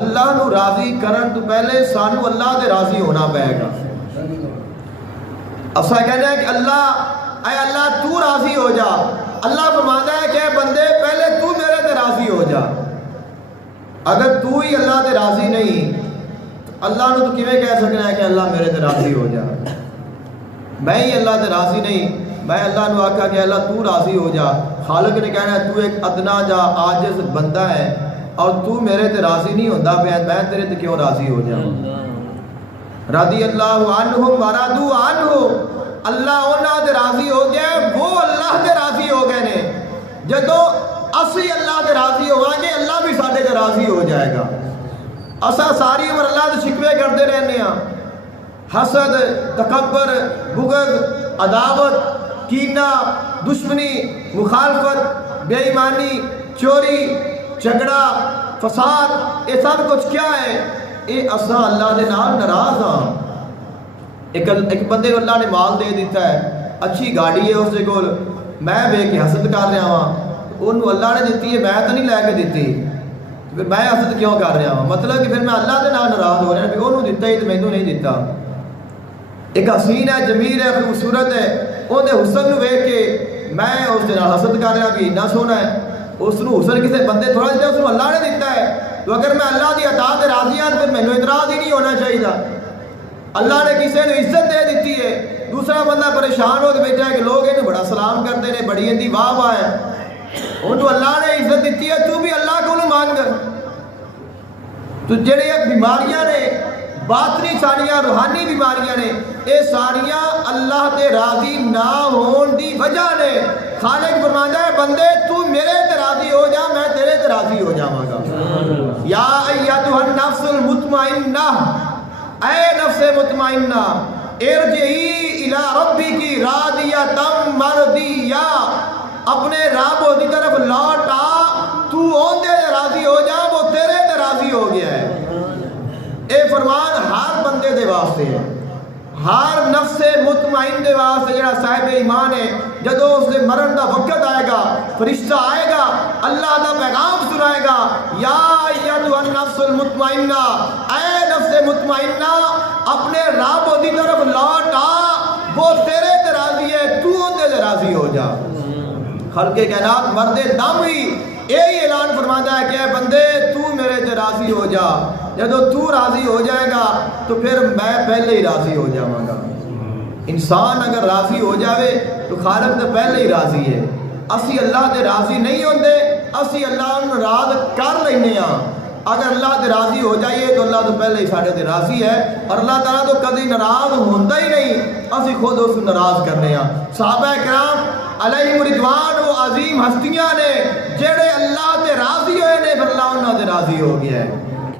اللہ نو راضی کرن تو پہلے سانو اللہ دے راضی ہونا پائے گا. اسا کہنا ہے کہ اللہ اے اللہ تو راضی ہو جا. اللہ فرماتا ہے کہ اے بندے پہلے تو میرے تے راضی ہو جا. اگر تو ہی اللہ تے راضی نہیں تو اللہ نو تو کیویں کہہ سکنا ہے کہ اللہ میرے تے راضی ہو جا. میں ہی اللہ تے راضی نہیں, میں اللہ نو آکھا کہ اللہ تو راضی ہو جا. خالق نے کہنا ہے تو ایک ادنا جا عاجز بندہ ہے اور تو میرے تے راضی نہیں ہوندا پیا, میں تیرے تے کیوں راضی ہو جاواں. رضی اللہ عنہم ورضوا عنہ, اللہ انہاں تے راضی ہو گیا, وہ اللہ تے راضی ہو گئے نے. جدوں اسی اللہ تے راضی ہوواں گے اللہ بھی ساڈے تے راضی ہو جائے گا. اساں ساری عمر اللہ دے شکوے کرتے رہنے ہاں, حسد, تکبر, بغض, عداوت, کینہ, دشمنی, مخالفت, بے ایمانی, چوری, جھگڑا, فساد, یہ سب کچھ کیا ہے؟ یہ اساں اللہ دے نال ناراض ہاں. ایک بندے کو اللہ نے مال دے دیتا ہے, اچھی گاڑی ہے اس دے کول, میں ویکھ کے حسد کر رہا ہاں. انہوں اللہ نے دیتی ہے, میں تو نہیں لے کے دیتی, پھر میں حسد کیوں کر رہا ہوں؟ مطلب کہ پھر میں اللہ دے نال ناراض ہو رہا ہوں کہ انہوں دیتا ہی تو مینوں نہیں دیتا. ایک حسین ہے, جمیل ہے, خوبصورت ہے, اون دے حسن نو ویکھ کے میں اس دے نال حسد کر رہا بھی اتنا سونا ہے. اس نو حسن کسے بندے تھوڑا دیتا, اس نو اللہ نے دیتا ہے. تو اگر میں اللہ دی عطا تے راضی ہاں پھر مینوں اعتراض ہی نہیں ہونا چاہیے. اللہ نے کسی نے عزت دے دیتی ہے, دوسرا بندہ پریشان ہو کے بیٹھا ہے کہ لوگ انہوں بڑا سلام کرتے ہیں, بڑی اندی واہ واہ ہے. انہوں اللہ نے عزت دیتی ہے, تو بھی اللہ کو مانگ. تو جڑے بیماریاں نے باطنی ساریاں روحانی بیماریاں نے, یہ ساریاں اللہ تے راضی نہ ہون دی وجہ نے. خالق فرماتا ہے بندے تو میرے تے راضی ہو جا, میں تیرے تے راضی ہو جاواں گا. یا ایتھا النفس المطمئنہ, اے نفس مطمئنہ, ارجعی الی ربک راضیۃ مرضیہ, اپنے رب کی طرف لوٹ آ, تو اون دے راضی ہو جا, وہ تیرے تے راضی ہو گیا ہے. اے فرمان ہر بندے دے واسطے ہے, ہر نفس مطمئن دے واسطے جڑا صاحب ایمان ہے. جدو اس دے مرن دا وقت آئے گا, فرشتہ آئے گا, اللہ دا پیغام سنائے گا, یا ایتھا النفس المطمئنہ, اے نفس مطمئنہ اپنے رب دی طرف لوٹ آ, وہ تیرے تے راضی ہے, تو ان دے راضی ہو جا. خلق کائنات مرد دم ہی یہی اعلان فرماتا ہے کہ اے بندے تو میرے تے راضی ہو جا. جدو تو راضی ہو جائے گا تو پھر میں پہلے ہی راضی ہو جاواں گا. انسان اگر راضی ہو جاوے تو خالق تے پہلے ہی راضی ہے. اسی اللہ تے راضی نہیں ہوندے, اسی اللہ نوں ناراض کر لینے ہاں. اگر اللہ تے راضی ہو جائیے تو اللہ تو پہلے ہی ساڈے تے راضی ہے, اور اللہ تعالیٰ تو کدی ناراض ہوندا ہی نہیں, اسی خود اس ناراض کرنے ہاں. صحابہ کرام علیہم رضوان و عظیم ہستیاں نے جڑے اللہ تے راضی ہوئے نے, پھر اللہ انہاں تے راضی ہو گیا ہے.